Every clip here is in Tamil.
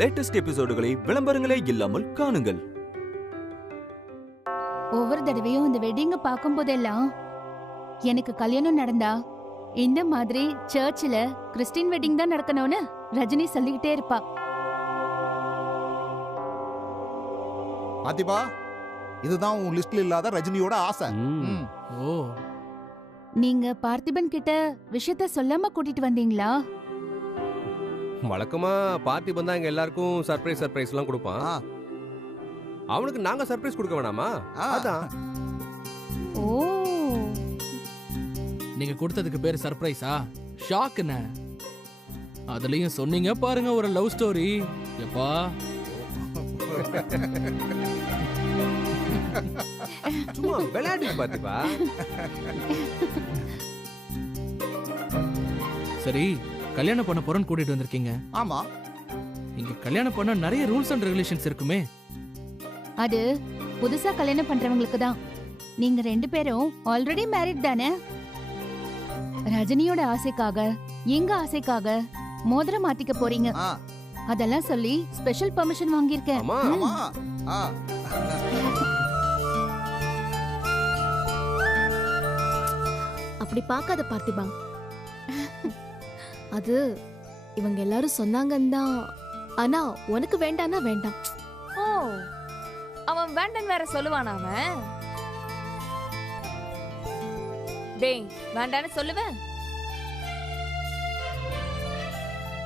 லேட்டஸ்ட் எபிசோடுகளை விளம்பரங்களே இல்லாமல் காணுங்கள். ஒவ்வொரு தடவையும் இந்த வெட்டிங்க பார்க்கும் போதெல்லாம் எனக்கு கல்யாணம் நடந்தா இந்த மாதிரி சர்ச்சில் கிறிஸ்டின் வெட்டிங் தான் நடக்கணும்னு ரஜினி சொல்லிக்கிட்டே இருப்பா. பாத்திபா, இதுதான் உன் லிஸ்ட்ல இல்லாத ரஜினியோட ஆசை. ஓ, நீங்க பார்த்திபன் கிட்ட விஷயத்த சொல்லாம கூட்டிட்டு வந்தீங்களா? வழக்கமா பார்த்திபன் தான் எங்க எல்லாருக்கும் சர்ப்ரைஸ் எல்லாம் கொடுப்பான். அவனுக்கு நாங்க சர்ப்ரைஸ் கொடுக்க வேணாமா? அதான். ஓ, நீங்க கொடுத்ததுக்கு பேரு சர்ப்ரைஸா? ஷாக்குண்ணே. அதுலயும் சொன்னீங்க பாருங்க ஒரு லவ் ஸ்டோரி. எப்பா சும்மா விளையாட்டு பார்த்திபா. சரி, கல்யாணம் பண்ண போறேன்னு கூட்டிட்டு வந்திருக்கீங்க. ஆமா, இங்க கல்யாணம் பண்ண நிறைய ரூல்ஸ் அண்ட் ரெகுலேஷன்ஸ் இருக்குமே. அது புதுசா கல்யாணம் பண்றவங்களுக்கு தான். நீங்க 2 பேரும் ஆல்ரெடி மேரிட் தானே? ரஜினியோட ஆசைக்காக எங்க ஆசைக்காக மோதிரம் மாத்திக்க போறீங்க. அதெல்லாம் சொல்லி ஸ்பெஷல் பெர்மிஷன் வாங்கியிருக்கேன். ஆமா ஆமா. அப்படி பார்க்காத பார்த்திபா. அது இவங்க எல்லாரும் சொன்னாங்கன்னு தான். ஆனா உனக்கு வேண்டான்னா வேண்டாம். ஓ, அவன் வேண்டான்னு வேற சொல்லுவானா? அவன் டேய் வேண்டான்னு சொல்லுவேன்.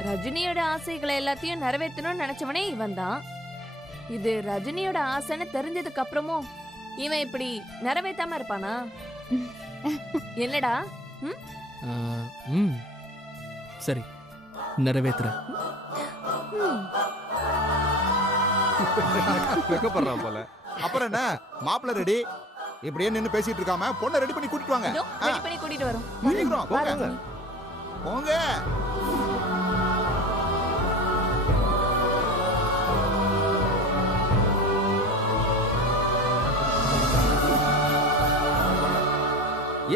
ரஜினியோட ஆசைகளை எல்லாத்தையும் நிறைவேற்றணும்னு நினைச்சவனே இவன் தான். இது ரஜினியோட ஆசைன்னு தெரிஞ்சதுக்கு அப்புறமும் இவன் இப்படி நிறைவேற்றாம இருப்பானா? என்னடா? சரி, நிறைவேத்துறேன். வெக்கப்படுறான் போல. அப்புறம் என்ன, மாப்பிள்ள ரெடி. இப்படியே நின்னு பேசிட்டு இருக்காம பொண்ணை ரெடி பண்ணி கூட்டிட்டு வாங்க. ரெடி பண்ணி கூட்டிட்டு வரோம். சீக்கிரம் போங்க. போங்க.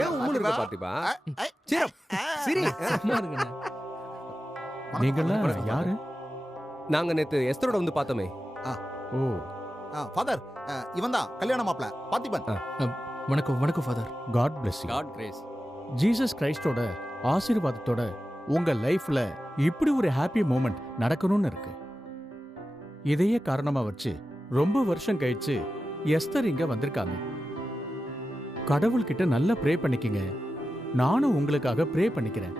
ஏன் உம்முன்னு இருக்க பார்த்திபா? சரி, நீங்கெல்லாம் யாரு? நாங்க நேத்து எஸ்தரோட வந்து பார்த்தோமே. ஓ, ஃபாதர், இவன்தான் கல்யாண மாப்பிள்ள பார்த்திபன். வணக்கம் வணக்கம் father. God bless you. God grace. Jesus கிரைஸ்டோட ஆசீர்வாதத்தோட உங்க லைஃப்ல இப்படி ஒரு ஹாப்பி மூமெண்ட் நடக்கணும்னு இருக்கு. இதையே காரணமா வச்சு ரொம்ப வருஷம் கழிச்சு எஸ்தர் இங்க வந்திருக்காங்க. கடவுள்கிட்ட நல்லா ப்ரே பண்ணிக்கங்க. நானும் உங்களுக்காக ப்ரே பண்ணிக்கிறேன்.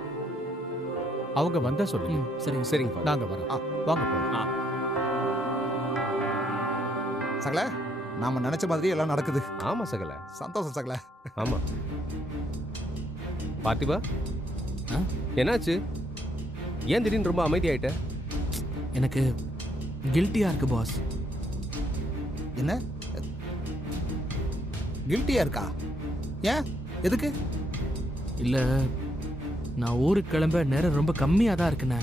அவங்க வந்தா சொல்லுங்க. சரிங்க. நாங்க வரோம். வாங்க போலாம். சகல, நாம நினைச்ச மாதிரி எல்லாம் நடக்குது. ஆமா சகல, சந்தோஷம் சகல. ஆமா. பார்த்திபா, என்னாச்சு? ஏன் திடீர்னு ரொம்ப அமைதியாயிட்ட? எனக்கு கில்ட்டியா இருக்கு பாஸ். என்ன கில்ட்டியா இருக்கா? ஏன், எதுக்கு? இல்ல, நான் ஊருக்கு கிளம்ப நேரம் ரொம்ப கம்மியா தான் இருக்குண்ணே.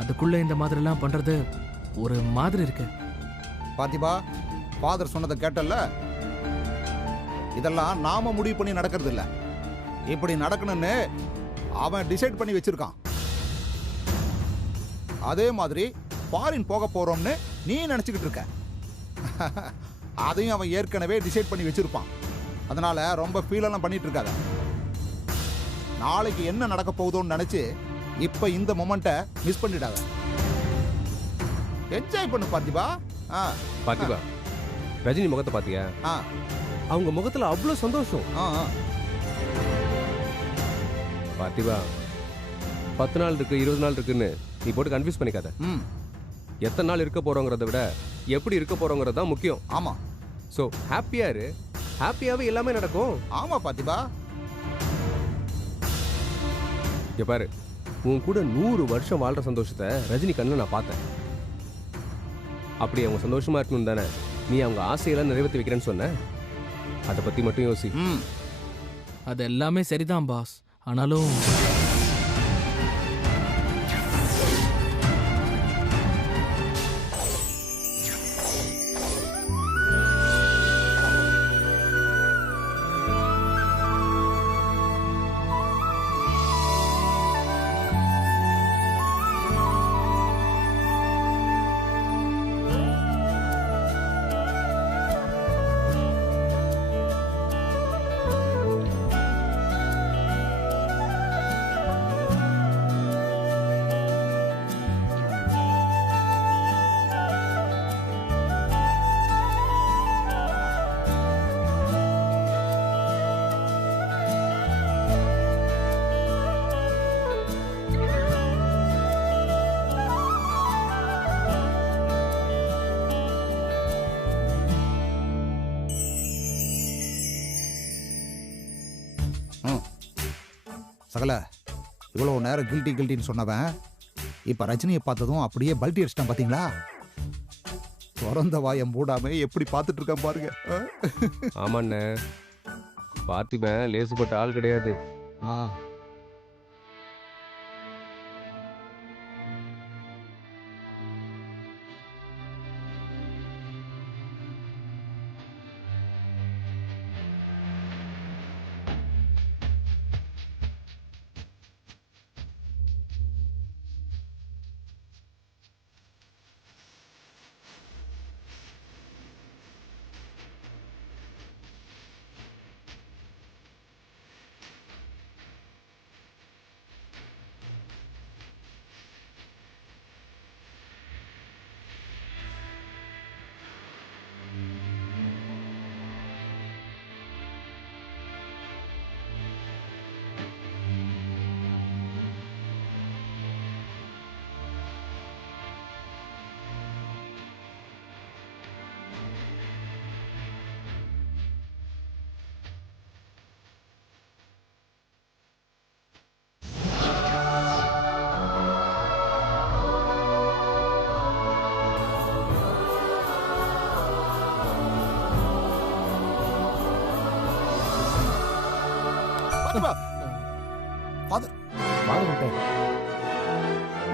அதுக்குள்ள இந்த மாதிரிலாம் பண்றது ஒரு மாதிரி இருக்கு. பாத்திபா, ஃபாதர் சொன்னதை கேட்டல்ல? இதெல்லாம் நாம முடிவு பண்ணி நடக்கிறது இல்ல. இப்படி நடக்கணும்னு அவன் டிசைட் பண்ணி வச்சிருக்கான். அதே மாதிரி ஃபாரின் போக போறோம்னு நீ நினைச்சுக்கிட்டு இருக்க. அதையும் அவன் ஏற்கனவே டிசைட் பண்ணி வச்சிருப்பான். அதனால ரொம்ப ஃபீலெல்லாம் பண்ணிட்டு இருக்காத. நாளைக்கு என்ன நடக்க போகுதோன்னு நினைச்சு இப்ப இந்த மொமெண்ட்டை மிஸ் பண்ணிடாத. என்ஜாய் பண்ணு பார்த்திபா. பார்த்திபா, ரஜினி முகத்தை பாத்தியா? அவங்க முகத்துல அவ்வளவு சந்தோஷம். பார்த்திபா, 10 நாள் இருக்கு 20 நாள் இருக்குன்னு நீ போட்டு கன்ஃபியூஸ் பண்ணிக்காத. எத்தனை நாள் இருக்க போறோங்கிறத விட எப்படி இருக்க போறோங்கிறது தான் முக்கியம். ஆமா. சோ ஹாப்பியா இரு. ஹாப்பியாவே எல்லாமே நடக்கும். ஆமா பார்த்திபா. இங்க பாரு, உன் கூட 100 வருஷம் வாழ்ற சந்தோஷத்தை ரஜினி கண்ணில் நான் பார்த்தேன். அப்படி அவங்க சந்தோஷமா இருக்கணும் தானே நீ அவங்க ஆசையெல்லாம் நிறைவேற்றி வைக்கிறேன்னு சொன்ன. அதை பத்தி மட்டும் யோசி. அது எல்லாமே சரிதான் பாஸ். ஆனாலும் சகல இவ்வளவு நேரம் கில்ட்டி கில்ட்டின்னு சொன்னவன் இப்ப ரஜினியை பார்த்ததும் அப்படியே பல்ட்டி அடிச்சிட்டான் பாத்தீங்களா? திறந்த வாயை மூடாம எப்படி பார்த்துட்டு இருக்கான் பாருங்க. ஆமாண்ணே, பார்த்திபன் லேசுப்பட்ட ஆள் கிடையாது.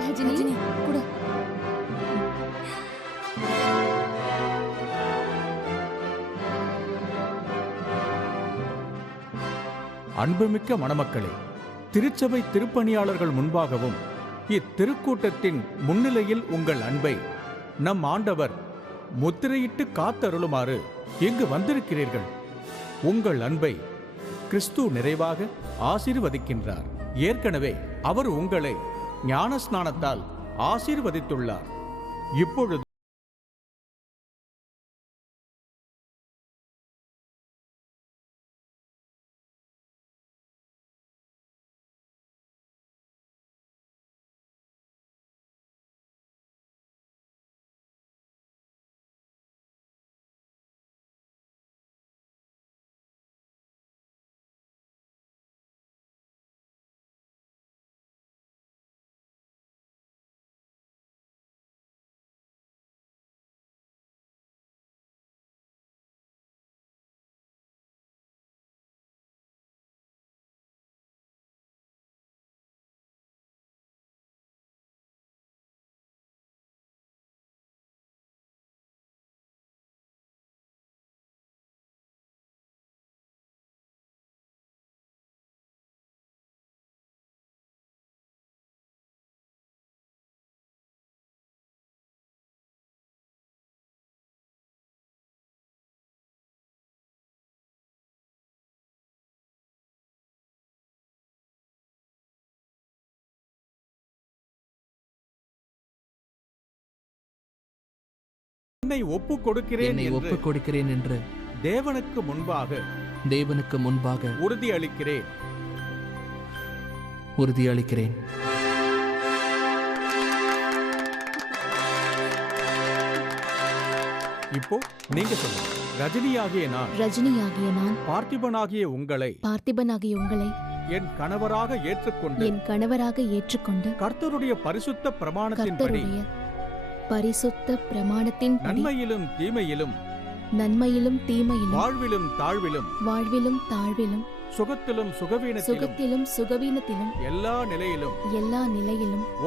ரஜினி கூட அன்புமிக்க மணமக்களே, திருச்சபை திருப்பணியாளர்கள் முன்பாகவும் இத்திருக்கூட்டத்தின் முன்னிலையில் உங்கள் அன்பை நம் ஆண்டவர் முத்திரையிட்டு காத்தருளுமாறு இங்கு வந்திருக்கிறீர்கள். உங்கள் அன்பை கிறிஸ்து நிறைவாக ஆசீர்வதிக்கின்றார். ஏற்கனவே அவர் உங்களை ஞானஸ்நானத்தால் ஆசீர்வதித்துள்ளார். இப்பொழுது என்னை ஒப்புக் கொடுக்கிறேன் என்று தேவனுக்கு முன்பாக உறுதியளிக்கிறேன். இப்போ நீங்க சொல்லுங்க. ரஜினியாகிய நான் பார்த்திபனாகிய உங்களை என் கணவராக ஏற்றுக்கொண்டு கர்த்தருடைய பரிசுத்த பிரமாணத்தின்படி நன்மையிலும் தீமையிலும் வாழ்விலும் தாழ்விலும் சுகத்திலும் சுகவீனத்திலும் எல்லா நிலையிலும்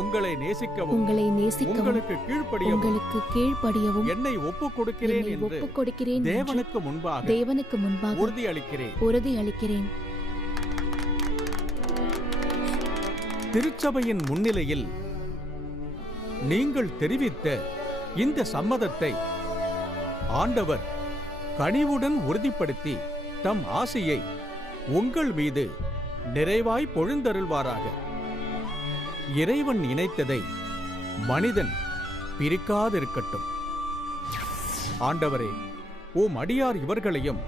உங்களை நேசிக்கவும் உங்களுக்கு கீழ்ப்படியவும் என்னை ஒப்புக் கொடுக்கிறேன் என்று தேவனுக்கு முன்பாக உறுதியளிக்கிறேன். திருச்சபையின் முன்னிலையில் நீங்கள் தெரிவித்த இந்த சம்மதத்தை ஆண்டவர் கனிவுடன் உறுதிப்படுத்தி தம் ஆசையை உங்கள் மீது நிறைவாய் பொழிந்தருள்வாராக. இறைவன் இணைத்ததை மனிதன் பிரிக்காதிருக்கட்டும். ஆண்டவரே, உம் அடியார் இவர்களையும்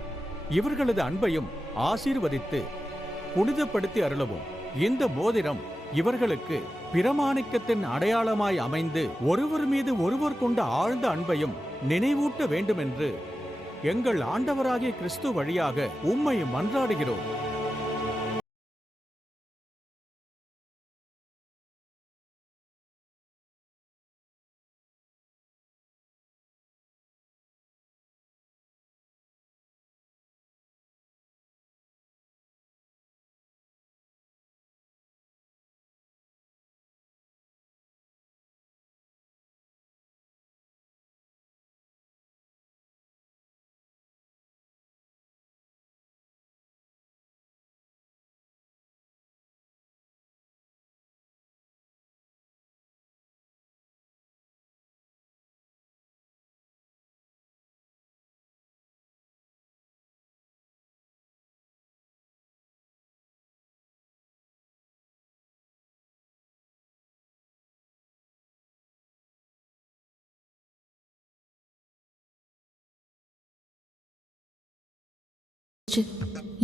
இவர்களது அன்பையும் ஆசீர்வதித்து புனிதப்படுத்தி அருளவும். இந்த மோதிரம் இவர்களுக்கு பிரமாணிக்கத்தின் அடையாளமாய் அமைந்து ஒருவர் மீது ஒருவர் கொண்ட ஆழ்ந்த அன்பையும் நினைவூட்ட வேண்டுமென்று எங்கள் ஆண்டவராகிய கிறிஸ்து வழியாக உம்மை மன்றாடுகிறோம்.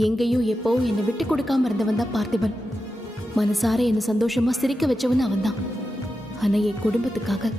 எங்கேயும் எப்பவும் என்னை விட்டு கொடுக்காம இருந்தவன் தான் பார்த்திபன். மனசார என்னை சந்தோஷமா சிரிக்க வச்சவன் அவன் தான். ஆனா என் குடும்பத்துக்காக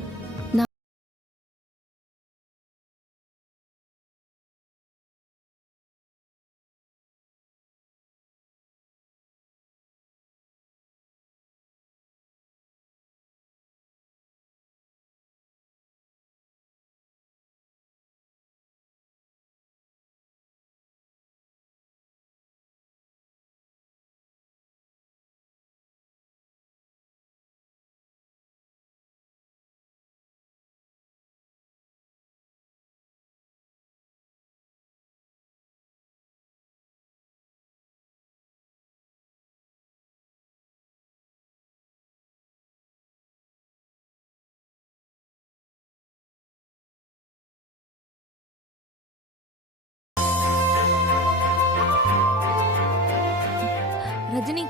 ரஜினி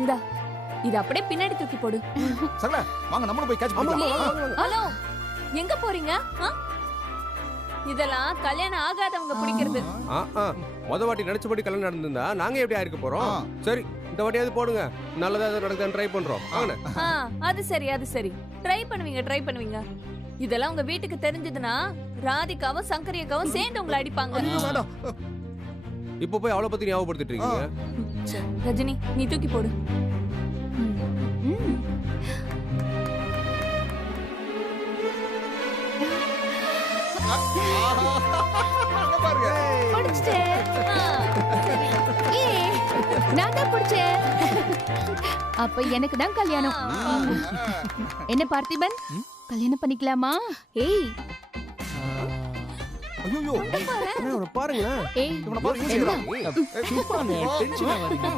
இந்தா இது அப்படியே பின்னாடி தூக்கி போடு. சரளா வாங்க நம்மளும் போய் கேட்ச் பண்ணலாம். ஹலோ, எங்க போறீங்க? இதெல்லாம் கல்யாணம் ஆகாதவங்க பிடிக்கிறது. முத வாட்டி நினைச்சபடி கல்யாணம் நடந்திருந்தா நாங்க எப்படி ஆயிருக்க போறோம்? சரி, இந்த வாட்டியாவது போடுங்க. நல்லதா நடக்குதான்னு ட்ரை பண்றோம். அது சரி, அது சரி. ட்ரை பண்ணுவீங்க. இதெல்லாம் உங்க வீட்டுக்கு தெரிஞ்சதுன்னா ராதிகாவும் சங்கரியக்காவும் சேர்ந்து உங்களை அடிப்பாங்க. இப்போ போய் அவளை பத்தி ஞாபகப்படுத்திட்டு இருக்கீங்க. ரஜினி, நீ தூக்கி போடு. நான் தான் பிடிச்சேன். அப்ப எனக்கு தான் கல்யாணம். என்ன பார்த்திபன், கல்யாணம் பண்ணிக்கலாமா? ஏய் ஐயோ அவனை பாருங்களேன். ஏய் இவனை பாருங்க. டென்ஷன் ஆகாதீங்க.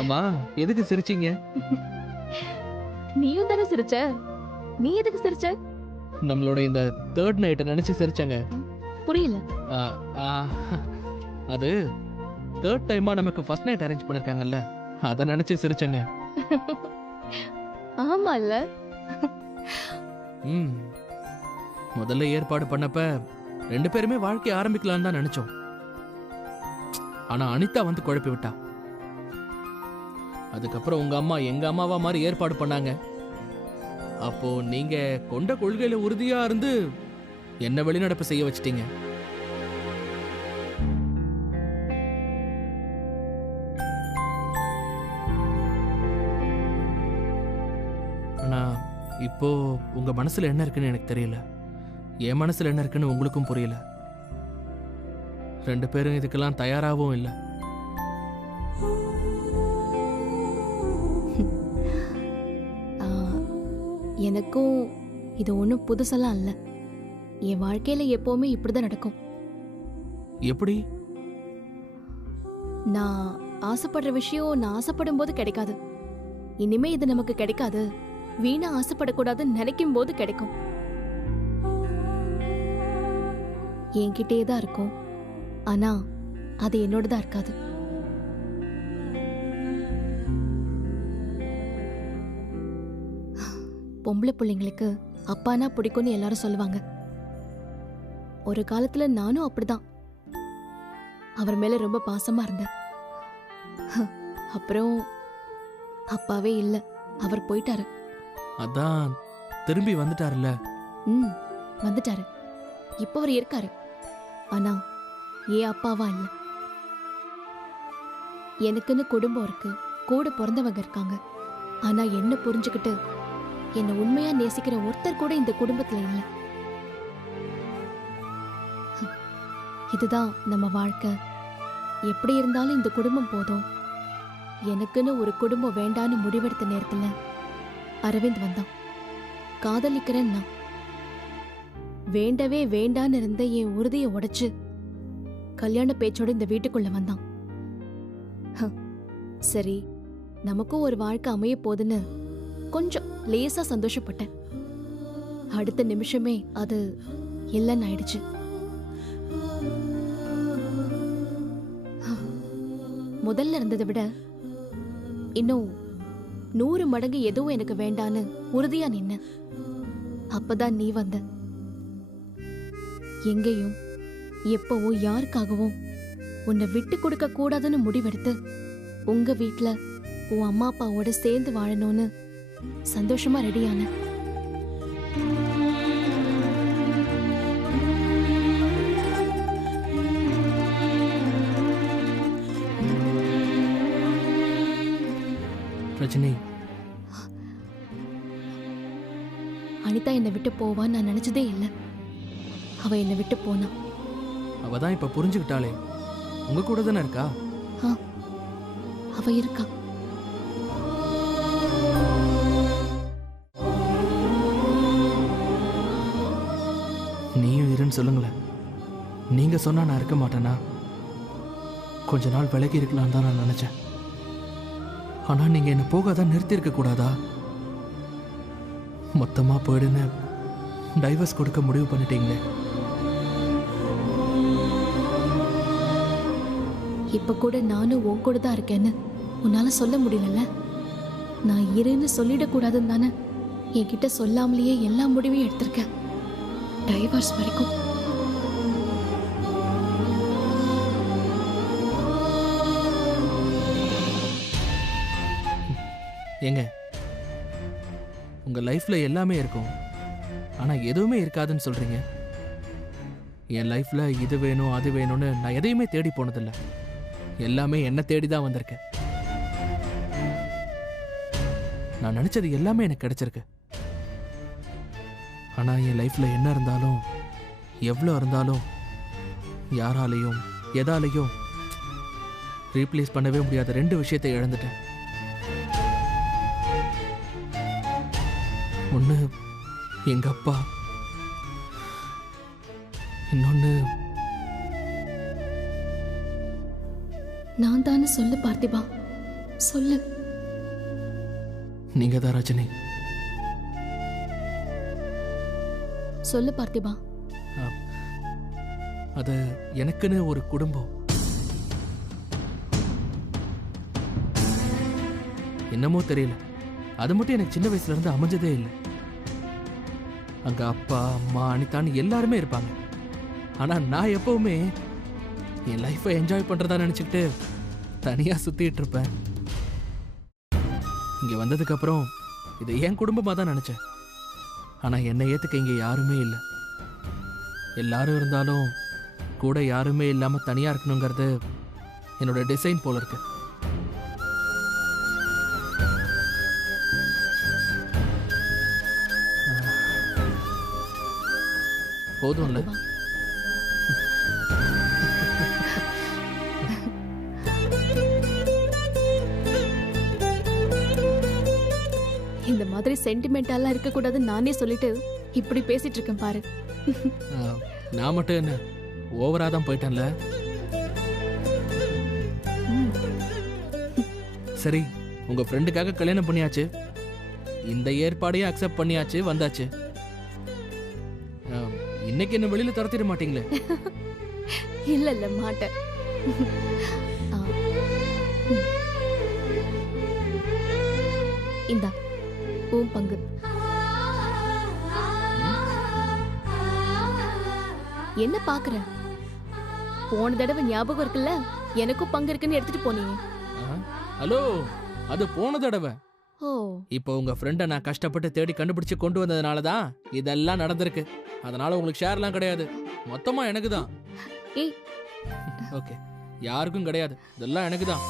அம்மா, எதுக்கு சிரிச்சீங்க? நீயும் தானே சிரிச்ச. நீ எதுக்கு சிரிச்ச? நம்மளோட இந்த தேர்ட் நைட்டை நினைச்சு சிரிச்சாங்க. புரியல. அது தேர்ட் டைமா நமக்கு ஃபர்ஸ்ட் நைட் அரேஞ்ச் பண்ணிருக்காங்கல்ல, அதை நினைச்சு சிரிச்சேங்க. ஆமா இல்ல. முதல்ல ஏற்பாடு பண்ணப்ப 2 பேருமே வாழ்க்கைய ஆரம்பிக்கலாம்னு தான் நினைச்சோம். ஆனா அனிதா வந்து குழப்பி விட்டா. அதுக்கப்புறம் உங்க அம்மா எங்க அம்மாவா மாதிரி ஏற்பாடு பண்ணாங்க. அப்போ நீங்க கொண்ட கொள்கையில உறுதியா இருந்து என்ன வெளிநடப்பு செய்ய வச்சிட்டீங்க. ஆனா இப்போ உங்க மனசுல என்ன இருக்குன்னு எனக்கு தெரியல. என் மனசுல என்ன இருக்குன்னு உங்களுக்கும் புரியல. 2 பேரும் இதுக்கெல்லாம் தயாராகவும் இல்லை. எனக்கும் இது ஒன்றும் புதுசெல்லாம் இல்லை. என் வாழ்க்கையில எப்பவுமே இப்படிதான் நடக்கும். எப்படி? நான் ஆசைப்படுற விஷயம் நான் ஆசைப்படும் போது கிடைக்காது. இனிமே இது நமக்கு கிடைக்காது, வீணா ஆசைப்படக்கூடாதுன்னு நினைக்கும் போது கிடைக்கும். என்கிட்டயே தான் இருக்கும், ஆனா அது என்னோடதான் இருக்காது. பொம்பளை பிள்ளைங்களுக்கு அப்பானா பிடிக்கும்னு எல்லாரும் சொல்லுவாங்க. ஒரு காலத்துல நானும் அப்படிதான் அவர் மேல ரொம்ப பாசமா இருந்தேன். அப்புறம் அப்பாவே இல்ல, அவர் போயிட்டாரு. அதான் திரும்பி வந்துட்டாருல்ல. வந்துட்டாரு. இப்ப அவர் இருக்காரு. ஆனா ஏன் அப்பாவா இல்ல. எனக்குன்னு குடும்பம் இருக்கு, கூட பிறந்தவங்க இருக்காங்க. ஆனா என்ன புரிஞ்சுக்கிட்டு என்னை உண்மையா நேசிக்கிற ஒருத்தர் கூட இந்த குடும்பத்துல இல்ல. இதுதான் நம்ம வாழ்க்கை. எப்படி இருந்தாலும் இந்த குடும்பம் போதும். எனக்குன்னு ஒரு குடும்பம் வேண்டான்னு முடிவெடுத்த நேரத்துல அரவிந்த் வந்தான். காதலிக்கிறேன்னா வேண்டவே வேண்டான்னு இருந்த என் உறுதியை உடைச்சு கல்யாண பேச்சோட இந்த வீட்டுக்குள்ள வந்தான். சரி, நமக்கும் ஒரு வாழ்க்கை அமைய போதுன்னு கொஞ்சம் லேசா சந்தோஷப்பட்டேன். அடுத்த நிமிஷமே அது இல்லைன்னு ஆயிடுச்சு. முதல்ல இருந்ததை விட இன்னும் 100 மடங்கு எதுவும் எனக்கு வேண்டான்னு உறுதியா நின்ன. அப்பதான் நீ வந்த. எங்கேயும் எப்பவும் யாருக்காகவும் உன்னை விட்டு கொடுக்க கூடாதுன்னு முடிவெடுத்து உங்க வீட்ல உன் அம்மா அப்பாவோட சேர்ந்து வாழணும்னு சந்தோஷமா ரெடியான. ரஜினி, அனிதா என்னை விட்டு போவான்னு நான் நினைச்சதே இல்லை. அவ என்னை விட்டு போனா. அவ தான் இப்ப புரிஞ்சுக்கிட்டாளே. உங்க கூட தானே இருக்கா? அவ இருக்கா. நீயும் இருன்னு சொல்லுங்களேன். நீங்க சொன்னா நான் இருக்க மாட்டேனா? கொஞ்ச நாள் விலகி இருக்கலாம் தான் நான் நினைச்சேன். ஆனா நீங்க என்ன போகாதான் நிறுத்தி இருக்க கூடாதா? மொத்தமா போயிடுன்னு டைவர்ஸ் கொடுக்க முடிவு பண்ணிட்டீங்களே. இப்ப கூட நானும் உன் கூட தான் இருக்கேன்னு உன்னால சொல்ல முடியலல்ல. நான் இருன்னு சொல்லிடக்கூடாதுன்னு தானே என்கிட்ட சொல்லாமலேயே எல்லா முடிவையும் எடுத்திருக்கேன், டைவர்ஸ் வரைக்கும். ஏங்க, உங்க லைஃப்ல எல்லாமே இருக்கும், ஆனா எதுவுமே இருக்காதுன்னு சொல்றீங்க. என் லைஃப்ல இது வேணும் அது வேணும்னு நான் எதையுமே தேடி போனதில்லை. எல்லாமே என்ன தேடி தான் வந்திருக்கேன். நான் நினைச்சது எல்லாமே எனக்கு கிடைச்சிருக்கு. ஆனா என் லைஃப்ல என்ன இருந்தாலும் எவ்வளோ இருந்தாலும் யாராலையும் எதாலையும் ரீப்ளேஸ் பண்ணவே முடியாத 2 விஷயத்தை இழந்துட்டேன். ஒன்று எங்க அப்பா, இன்னொன்று நான் தானே. சொல்லு பார்த்திபா, சொல்லு. நீங்க தான் ரஜினி. சொல்லு பார்த்திபா. அது எனக்குன்னு ஒரு குடும்பம். என்னமோ தெரியல, அது மட்டும் எனக்கு சின்ன வயசுல இருந்து அமைஞ்சதே இல்லை. அங்க அப்பா அம்மா அனிதான்னு எல்லாருமே இருப்பாங்க. ஆனா நான் எப்பவுமே என் லைஃப்பை என்ஜாய் பண்றதா நினைச்சுக்கிட்டு தனியா சுத்திட்டு இருப்பேன். இங்க வந்ததுக்கு அப்புறம் இது என் குடும்பமா தான் நினைச்சேன். ஆனா என்னை ஏத்துக்க இங்க யாருமே இல்லை. எல்லாரும் இருந்தாலும் கூட யாருமே இல்லாம தனியா இருக்கணுங்கிறது என்னோட டிசைன் போல இருக்கு. போதும்ல? இந்த மாதிரி சென்டிமெண்டாலாம் இருக்க கூடாதுன்னு நானே சொல்லிட்டு இப்படி பேசிட்டு இருக்கேன் பாரு. நான் மட்டும் என்ன ஓவரா தான் போயிட்டேன்ல. சரி, உங்க ஃப்ரெண்டுக்காக கல்யாணம் பண்ணியாச்சு, இந்த ஏற்பாடையும் அக்செப்ட் பண்ணியாச்சு, வந்தாச்சு. இன்னைக்கு என்ன வெளியில துரத்திட மாட்டீங்களே? இல்ல இல்ல மாட்டேன். இந்தா உன் பங்கு. என்ன பாக்குற? போன தடவை ஞாபகம் இருக்குல்ல, எனக்கும் பங்கு இருக்குன்னு எடுத்துட்டு போனீங்க. ஹலோ, அது போன தடவை. ஓ, இப்போ உங்க ஃப்ரெண்டை நான் கஷ்டப்பட்டு தேடி கண்டுபிடிச்சு கொண்டு வந்ததுனால தான் இதெல்லாம் நடந்திருக்கு. அதனால உங்களுக்கு ஷேர்லாம் கிடையாது, மொத்தமா எனக்கு தான். ஏய் ஓகே, யாருக்கும் கிடையாது, இதெல்லாம் எனக்கு தான்.